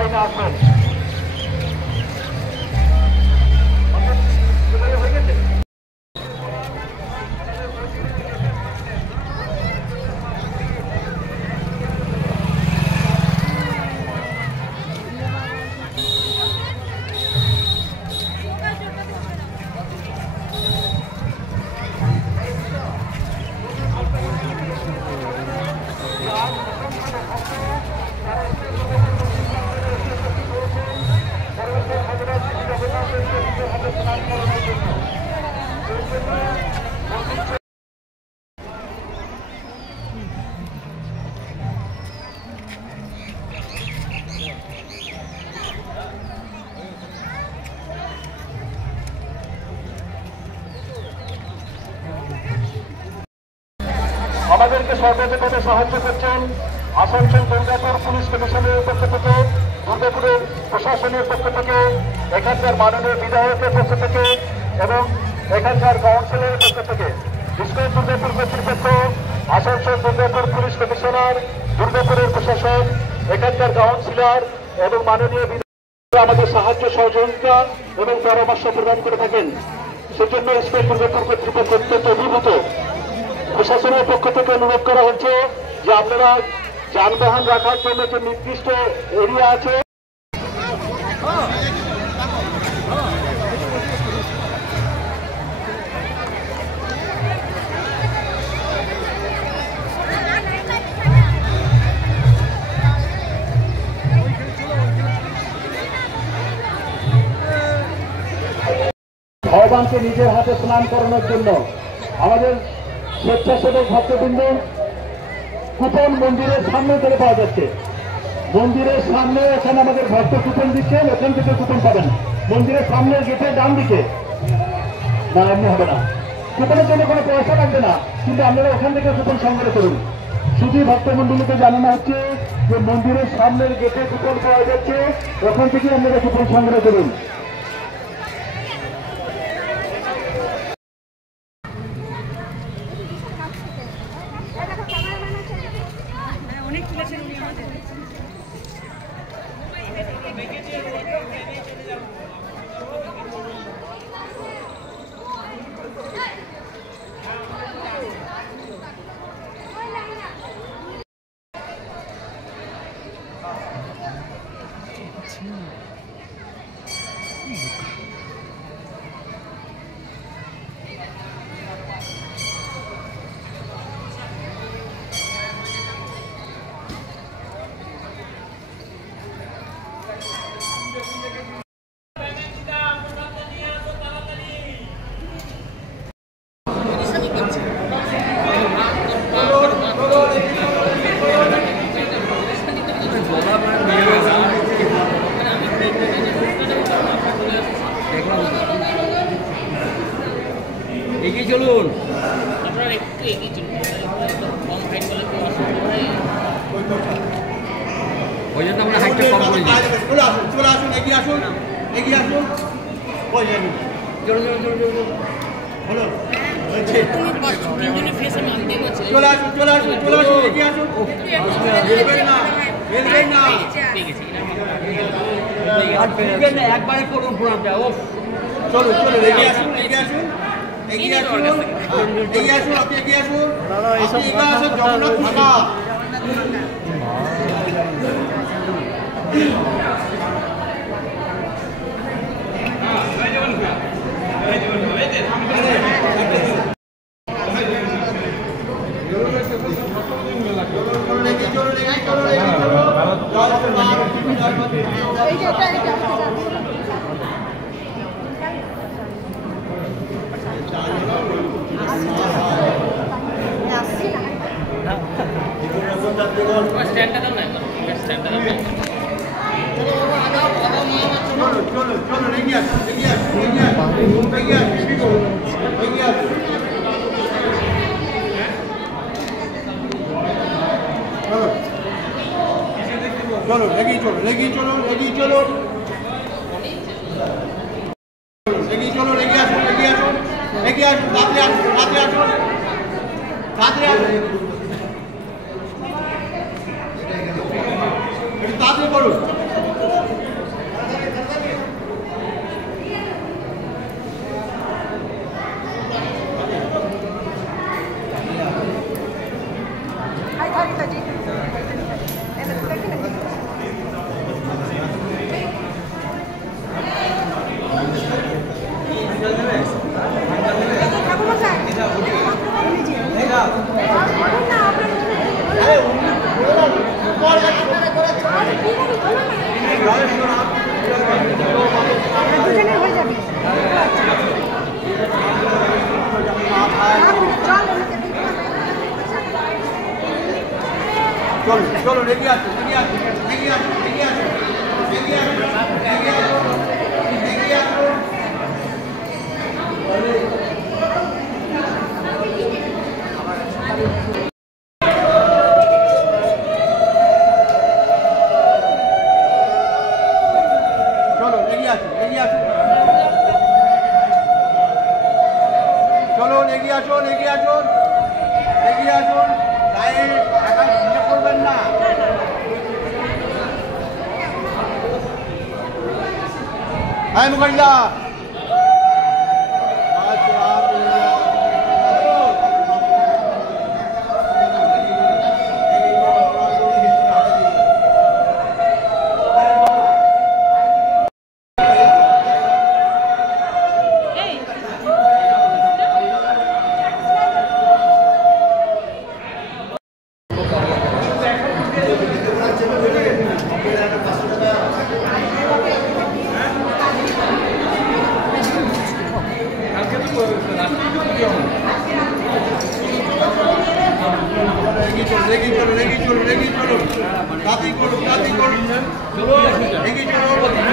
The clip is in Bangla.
লাইনে আসবেন। আমাদেরকে সর্বতভাবে সাহায্য করছেন আসানসোল দুর্গাপুর পুলিশ কমিশনের পক্ষ থেকে, দুর্গাপুরের প্রশাসনের পক্ষ থেকে, এখানকার মাননীয় বিধায়কের পক্ষ থেকে এবং এখানকার কাউন্সিলরের পক্ষ থেকে। বিশেষ দুর্গাপুর কর্তৃপক্ষ, আসানসোল দুর্গাপুর পুলিশ কমিশনার, দুর্গাপুরের প্রশাসন, এখানকার কাউন্সিলর এবং মাননীয় বিধায়ক আমাদের সাহায্য সহযোগিতা এবং পরামর্শ প্রদান করে থাকেন। সেজন্য স্পেস দুর্গাপুর কর্তৃপক্ষ অত্যন্ত অভিভূত। প্রশাসনের পক্ষ থেকে অনুরোধ করা হচ্ছে যে আপনারা যানবাহন রাখার জন্য যে নির্দিষ্ট এরিয়া আছে ভগবানকে নিজের হাতে স্নান করানোর জন্য আমাদের স্বেচ্ছাসেবক ভক্তবৃন্দ কুপন মন্দিরের সামনে থেকে পাওয়া যাচ্ছে। মন্দিরের সামনে এখানে আমাদের ভক্ত কুপন দিচ্ছেন, ওখান থেকে কুপন পাবেন। মন্দিরের সামনে গেটের ডান দিকে, না এমনি হবে না, কুপনের জন্য কোনো পয়সা লাগবে না, কিন্তু আপনারা ওখান থেকে কুপন সংগ্রহ করুন। শুধু ভক্তমন্ডলীকে জানানো হচ্ছে যে মন্দিরের সামনের গেটে কুপন পাওয়া যাচ্ছে, ওখান থেকে আপনারা কুপন সংগ্রহ করুন। এগিয়ে চলুন, আপনারা একটু এগিয়ে চলুন, কম হাইট বলে ওই জন্য আমরা হাইটটা কম করে দিই। চলে আসুন, এগিয়ে আসুন, এগিয়ে আসুন, চলুন চলুন চলুন চলুন, হলো চলে আসুন চলে আসুন চলে আসুন, এগিয়ে আসুন, একবারে করুন প্রণামটা। ও চলুন চলুন, এগিয়ে আসুন, এগিয়ে আসুন, এগিয়ে আসুন, এগিয়ে আসুন, আপনি এগিয়ে আসুন, আপনি এগিয়ে আসুন, জগন্নাথ থাকা চলো এগিয়ে চলো, এগিয়ে চলো, এগিয়ে চলো, এগিয়ে চলো, এগিয়ে আসুন, এগিয়ে আসুন, এগিয়ে আসুন, তাড়াতাড়ি আসুন, তাড়াতাড়ি আসুন, তাড়াতাড়ি আসুন, একটু তাড়াতাড়ি করুন। চলো এগিয়ে আসো এগিয়ে আসো এগিয়ে আসো এগিয়ে আসো এগিয়ে আসো এগিয়ে আসো এগিয়ে আসো চলো এগিয়ে আসো এগিয়ে আসো চলো এগিয়ে আসুন এগিয়ে আসুন এগিয়ে আসুন গায়ে টাকা ভিড়ে করবেন না হ্যাঁ মুখার্জা এগিয়ে চলো